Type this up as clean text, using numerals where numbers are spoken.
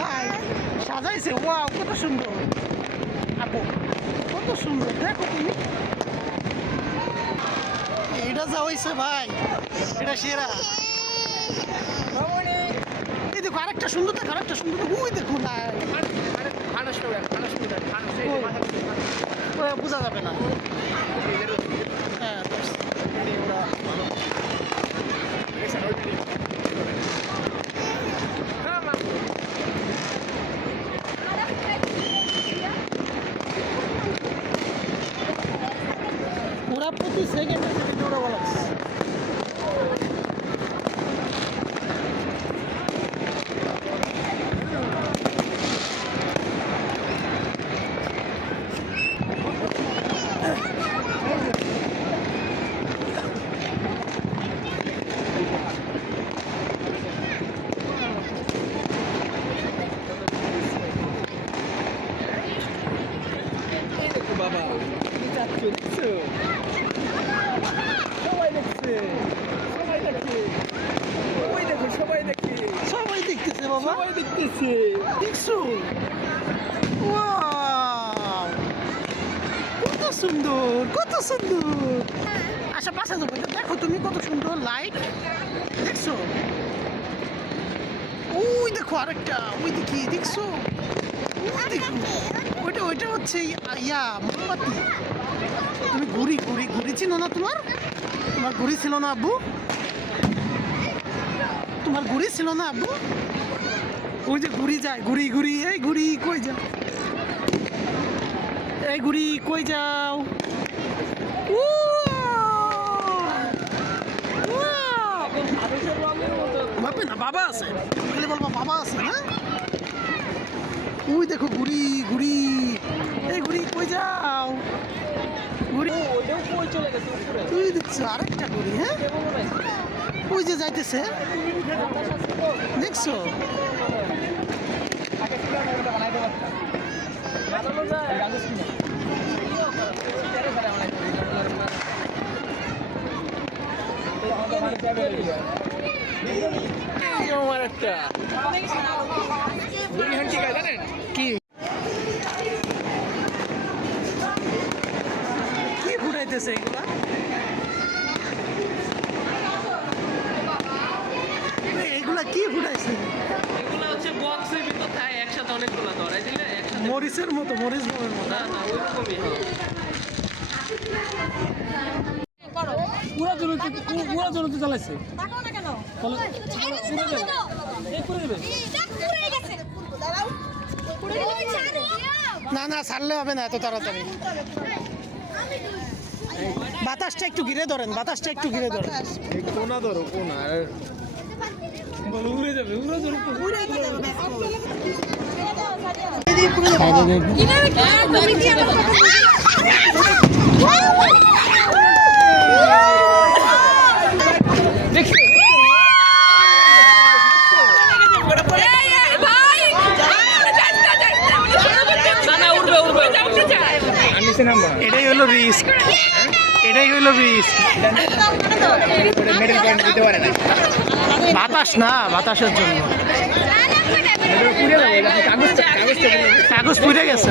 Light সাজাইছে, wow কত সুন্দর আপু, কত সুন্দর দেখো তুমি। এটা যা হয়েছে ভাই, এটা সেরা। এই দেখো আরেকটা সুন্দর, দেখো আরেকটা সুন্দর, ওই দেখো লাইট, বোঝা যাবে না। হ্যাঁ ওরা প্রতি সেকেন্ডে ওরা বলা বাবা দেখছো সবাই দেখছে, সবাই দেখছে, ওই দেখো সবাই দেখছে, সবাই দেখতেছে বাবা, সবাই দেখতেছে, দেখছো ওয়াও কত সুন্দর, কত সুন্দর। আচ্ছা পাশে যাবো, দেখো তুমি কত সুন্দর লাইট দেখছো। ওই দেখো আরেকটা, ওই দেখি দেখছো, ওই দেখো ওইটা, ওইটা হচ্ছে ইয়া মোমবাতি। তুমি ঘুড়ি ঘুড়ি ঘুড়ি চিনো না? তোমার তোমার ঘুড়ি ছিল না আব্বু? তোমার ঘুড়ি ছিল না আব্বু? ওই যে ঘুড়ি যায়, ঘুড়ি ঘুড়ি, এই ঘুড়ি কই যাও, এই ঘুড়ি কই যাও। ভাববে না বাবা আছে, বললে বলবো বাবা আছে না। ওই দেখো ঘুড়ি ঘুড়ি, এই ঘুড়ি কই যাও, ঘুড়ি তুই দেখছো আরেকটা ঘুড়ি। হ্যাঁ ওই যে যাইতেছে দেখছো। আমার একটা জানেন কি কি ফুটাইতেছে এগুলা? এগুলা কি ফুটাইছে? এগুলো হচ্ছে বক্সের ভিতর থাকে একসাথে অনেকগুলো ধরাই দিলে একসাথে। মরিচের মতো, মরিচ বমের মতো। না না ওইরকমই হয়। পুরা জন্য চালাইছে তাকাও না কেন? পুরো এই করে দেবে না না ছাড়লে হবে না এত তাড়াতাড়ি। বাতাসটা একটু ঘিরে ধরেন, বাতাসটা একটু ঘিরে ধরেন। এই কোনা ধরো কোনা বলো উড়ে যাবে, উড়ে যাবে, উড়ে এটাই হলো রিস্ক, এটাই হলো রিস্ক। বাতাস না, বাতাসের জন্য কাগজ পুড়ে গেছে।